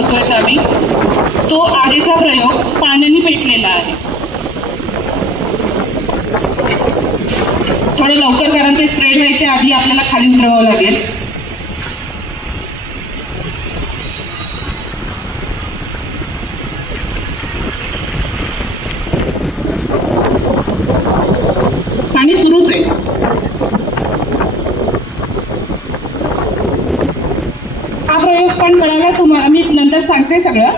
बनवतोय आम्ही, तो आधीचा प्रयोग पाण्याने पेटलेला आहे. थोडं लवकर कारण ते स्प्रेड व्हायच्या आधी आपल्याला खाली उतरवावं लागेल. पाणी सुरूच आहे. हा प्रयोग पण कळाला तुम्हाला, मी नंतर सांगते सगळं.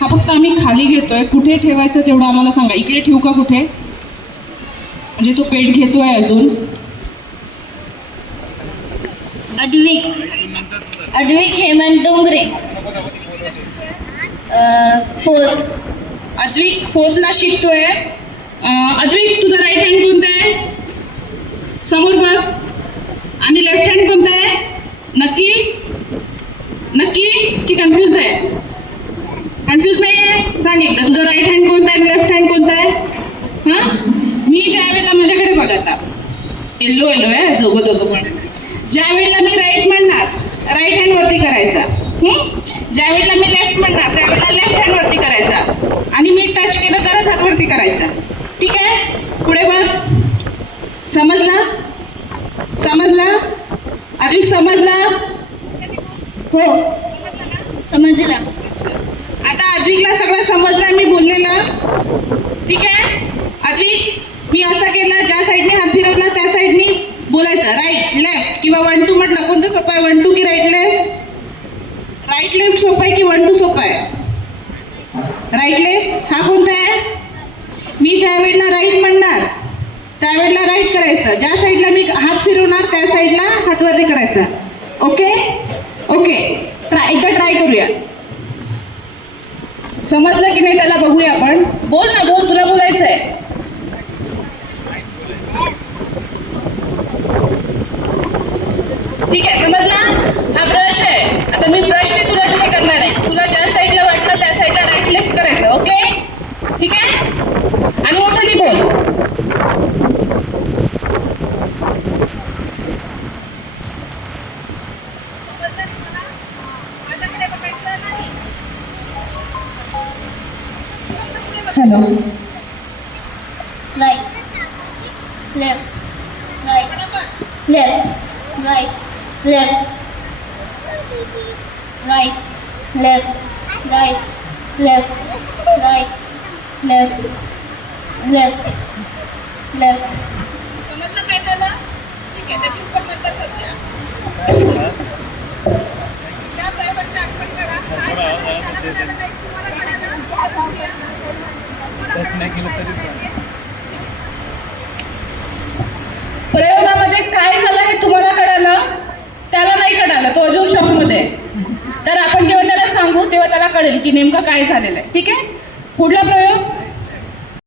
हा फक्त आम्ही खाली घेतोय. कुठे ठेवायचं तेवढं आम्हाला सांगा. इकडे ठेवू का कुठे, म्हणजे तो पेट घेतोय अजून. अद्विक हेमंत डोंगरे, अद्विक फोर्थला शिकतोय. अद्विक तुझा राईट हँड कोणता आहे, समोर बघ. आणि लेफ्ट हँड कोणता आहे, नक्की नक्की की कन्फ्यूज आहे? कन्फ्यूज नाही आहे, सांग एकदा तुझा राईट हँड कोणता आहे, लेफ्ट हँड कोणता आहे. हां, मी ज्या वेळेला माझ्याकडे बघ आता, येल्लो आहे दोघं पण. ज्या वेळेला मी राईट म्हणणार राईट हँड वरती करायचा, ज्या वेळेला मी लेफ्ट म्हणणार त्यावेळेला लेफ्ट हँड वरती करायचा, आणि मी टच केलं तरच हात वरती करायचा. ठीक आहे, पुढे बघ. समजला अद्विक, समजला? हो समजला. आता अद्विकला सगळं समजलं मी बोललेलं. ठीक आहे अद्विक, मी असं केलं, ज्या साईडने हात फिरवला त्या साईडने बोलायचं, राईट लेफ्ट किंवा 1 2 म्हटलं. कोणतं सोपं आहे, 1 2 की राईट लेफ्ट? राईट लेफ्ट सोपं आहे की 1 2 सोपं आहे? Right left. हा कोणता आहे? मी ज्या वेळेला राईट म्हणणार त्यावेळेला राईट करायचं, ज्या साईडला मी हात फिरवणार त्या साईडला हात वरती करायचा. ओके, एकदा ट्राय करूया. समजलं की नाही त्याला बघूया आपण. बोल ना, बोल, तुला बोलायचं आहे. ठीक आहे, समजला? हा ब्रश आहे. आता मी ब्रशने तुला ट्राय करणार आहे. तुला ज्या साईडला वाटलं त्या साईडला राईट लेफ्ट करायचं. ओके, ठीक आहे. आणि मोठ्याने बोल. Hello. Right left right left right left right left right left right left left left. समजलं काय त्याला? ठीक आहे, त्याची उत्तर नंतर करूया. या प्रयोगाची आठवण करा. काय झालं नाही तुम्हाला कळालं? प्रयोगामध्ये काय झालं हे तुम्हाला कळालं, त्याला नाही कळालं, तो अजून शॉकमध्ये आहे. तर आपण जेव्हा त्याला सांगू तेव्हा त्याला कळेल की नेमकं काय झालेलं आहे. ठीक आहे, पुढला प्रयोग.